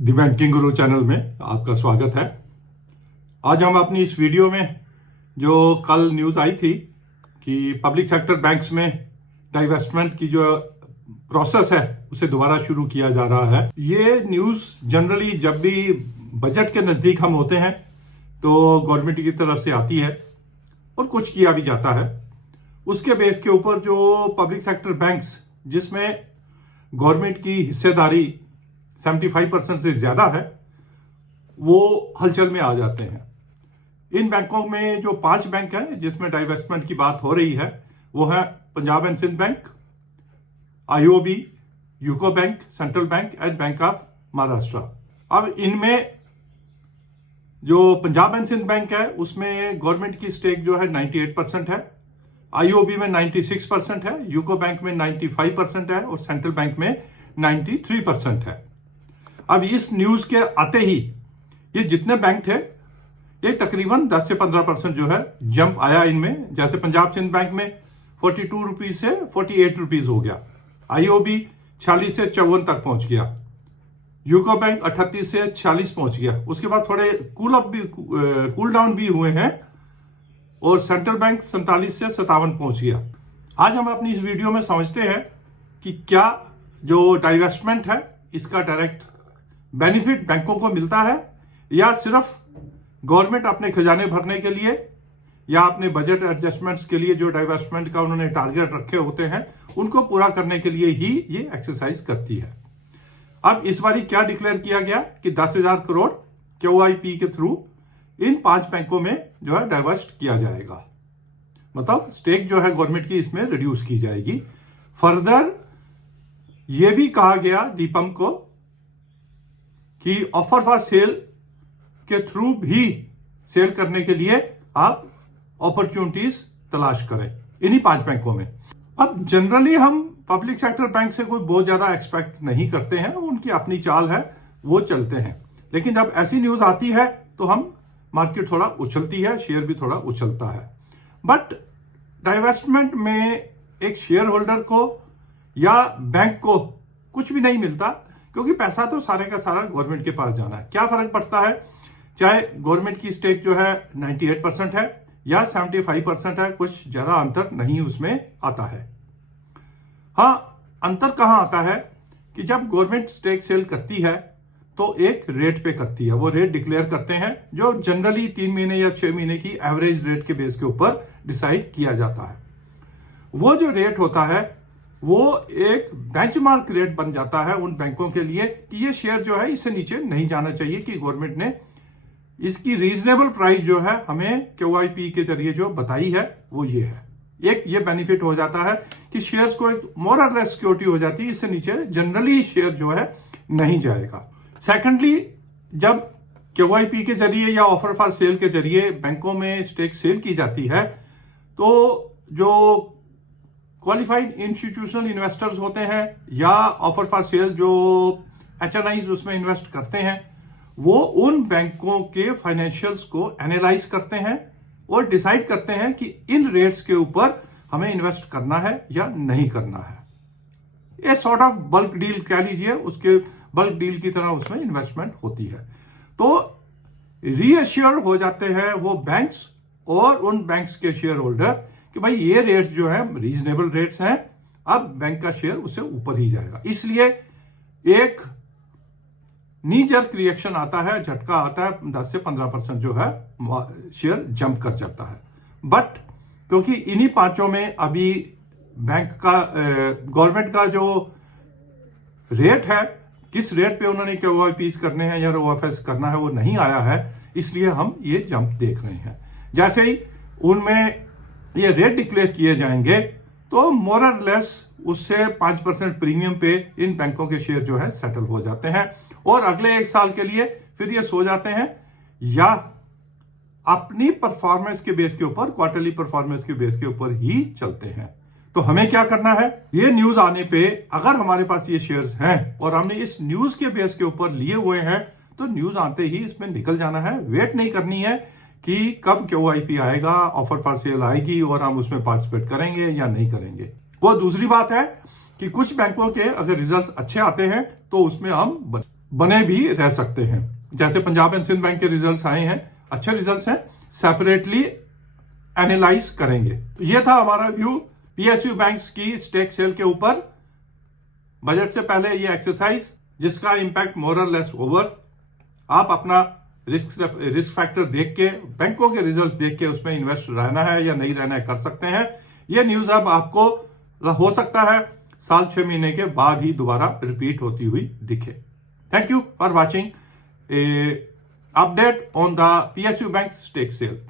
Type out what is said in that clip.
The banking Guru channel में आपका स्वागत है। आज हम अपनी इस वीडियो में जो कल न्यूज़ आई थी कि पब्लिक सेक्टर बैंक्स में डाइवेस्टमेंट की जो प्रोसेस है उसे दोबारा शुरू किया जा रहा है। ये न्यूज़ जनरली जब भी बजट के नज़दीक हम होते हैं तो गवर्नमेंट की तरफ से आती है और कुछ किया भी जाता है। उसके बेस के ऊपर जो पब्लिक सेक्टर बैंक्स जिसमें गवर्नमेंट की हिस्सेदारी 75% से ज्यादा है वो हलचल में आ जाते हैं। इन बैंकों में जो 5 बैंक हैं जिसमें डाइवेस्टमेंट की बात हो रही है वो है Punjab and Sind bank, IOB, UCO bank, central bank and bank of Maharashtra. अब इनमें जो पंजाब एंड सिंध बैंक है उसमें गवर्नमेंट की स्टेक जो है 98% है, आईओबी में 96% है, यूको बैंक में 95% है और सेंट्रल बैंक में 93% है। अब इस न्यूज के आते ही ये जितने बैंक थे ये तकरीबन 10 से 15% जो है जंप आया इनमें। जैसे पंजाब सिंध बैंक में 42 रुपीज से 48 रुपीज हो गया, आईओबी 46 से 54 तक पहुंच गया, यूको बैंक 38 से 46 पहुंच गया। उसके बाद थोड़े कूल डाउन भी हुए हैं और सेंट्रल बैंक 47 से 57 पहुंच गया। आज हम अपनी इस वीडियो में समझते हैं कि क्या जो डाइवेस्टमेंट है इसका डायरेक्ट बेनिफिट बैंकों को मिलता है या सिर्फ गवर्नमेंट अपने खजाने भरने के लिए या अपने बजट एडजस्टमेंट्स के लिए जो डाइवेस्टमेंट का उन्होंने टारगेट रखे होते हैं उनको पूरा करने के लिए ही ये एक्सरसाइज करती है। अब इस बारी क्या डिक्लेयर किया गया कि 10,000 करोड़ QIP के थ्रू इन 5 बैंकों में जो है डाइवर्स्ट किया जाएगा, मतलब स्टेक जो है गवर्नमेंट की इसमें रिड्यूस की जाएगी। फर्दर यह भी कहा गया दीपम को कि ऑफर फॉर सेल के थ्रू भी सेल करने के लिए आप अपॉर्चुनिटीज तलाश करें इन्हीं 5 बैंकों में। अब जनरली हम पब्लिक सेक्टर बैंक से कोई बहुत ज्यादा एक्सपेक्ट नहीं करते हैं, उनकी अपनी चाल है वो चलते हैं, लेकिन जब ऐसी न्यूज आती है तो हम मार्केट थोड़ा उछलती है, शेयर भी थोड़ा उछलता है। बट डाइवेस्टमेंट में एक शेयर होल्डर को या बैंक को कुछ भी नहीं मिलता क्योंकि पैसा तो सारे का सारा गवर्नमेंट के पास जाना है। क्या फर्क पड़ता है चाहे गवर्नमेंट की स्टेक जो है 98% है या 75% है, कुछ ज्यादा अंतर नहीं उसमें आता है। हाँ, अंतर कहां आता है कि जब गवर्नमेंट स्टेक सेल करती है तो एक रेट पे करती है, वो रेट डिक्लेयर करते हैं जो जनरली 3 महीने या 6 महीने की एवरेज रेट के बेस के ऊपर डिसाइड किया जाता है। वो जो रेट होता है वो एक बेंचमार्क रेट बन जाता है उन बैंकों के लिए कि ये शेयर जो है इससे नीचे नहीं जाना चाहिए, कि गवर्नमेंट ने इसकी रीजनेबल प्राइस जो है हमें QIP के जरिए जो बताई है वो ये है। एक ये बेनिफिट हो जाता है कि शेयर्स को एक मोर और लेस सिक्योरिटी हो जाती है, इससे नीचे जनरली शेयर जो है नहीं जाएगा। सेकेंडली, जब QIP के जरिए या ऑफर फॉर सेल के जरिए बैंकों में स्टेक सेल की जाती है तो जो क्वालिफाइड इंस्टीट्यूशनल इन्वेस्टर्स होते हैं या ऑफर फॉर सेल जो HNIs उसमें इन्वेस्ट करते हैं वो उन बैंकों के फाइनेंशियल्स को एनालाइज करते हैं और डिसाइड करते हैं कि इन रेट्स के ऊपर हमें इन्वेस्ट करना है या नहीं करना है। ये सॉर्ट ऑफ बल्क डील कह लीजिए, उसके बल्क डील की तरह उसमें इन्वेस्टमेंट होती है। तो रीअश्योर हो जाते हैं वो बैंक्स और उन बैंक्स के शेयर होल्डर कि भाई ये रेट्स जो है रीजनेबल रेट्स हैं, अब बैंक का शेयर उससे ऊपर ही जाएगा। इसलिए एक नी जर्क रिएक्शन आता है, झटका आता है, 10 से 15% जो है शेयर जंप कर जाता है। बट क्योंकि इन्हीं 5 में अभी बैंक का गवर्नमेंट का जो रेट है, किस रेट पे उन्होंने QIPs करने हैं या OFS करना है वो नहीं आया है, इसलिए हम ये जंप देख रहे हैं। जैसे ही उनमें ये रेट डिक्लेयर किए जाएंगे तो मोर और लेस उससे 5% प्रीमियम पे इन बैंकों के शेयर जो है सेटल हो जाते हैं और अगले 1 साल के लिए फिर ये सो जाते हैं या अपनी परफॉर्मेंस के बेस के ऊपर, क्वार्टरली परफॉर्मेंस के बेस के ऊपर ही चलते हैं। तो हमें क्या करना है, ये न्यूज आने पे अगर हमारे पास ये शेयर्स हैं और हमने इस न्यूज के बेस के ऊपर लिए हुए हैं तो न्यूज आते ही इसमें निकल जाना है। वेट नहीं करनी है कि कब QIP आएगा, ऑफर फॉर सेल आएगी और हम उसमें पार्टिसिपेट करेंगे या नहीं करेंगे। वो दूसरी बात है कि कुछ बैंकों के अगर रिजल्ट्स अच्छे आते हैं तो उसमें हम बने भी रह सकते हैं। जैसे पंजाब एंड सिंध बैंक के रिजल्ट्स आए हैं, अच्छे रिजल्ट्स हैं, सेपरेटली एनालाइज करेंगे। तो ये था हमारा व्यू पीएसयू बैंक्स की स्टेक सेल के ऊपर। बजट से पहले ये एक्सरसाइज, जिसका इंपैक्ट मोर और लेस ओवर, आप अपना रिस्क फैक्टर देख के, बैंकों के रिजल्ट्स देख के उसमें इन्वेस्ट रहना है या नहीं रहना है कर सकते हैं। ये न्यूज अब आपको हो सकता है साल 6 महीने के बाद ही दोबारा रिपीट होती हुई दिखे। Thank you for watching update on the PSU bank stake cell.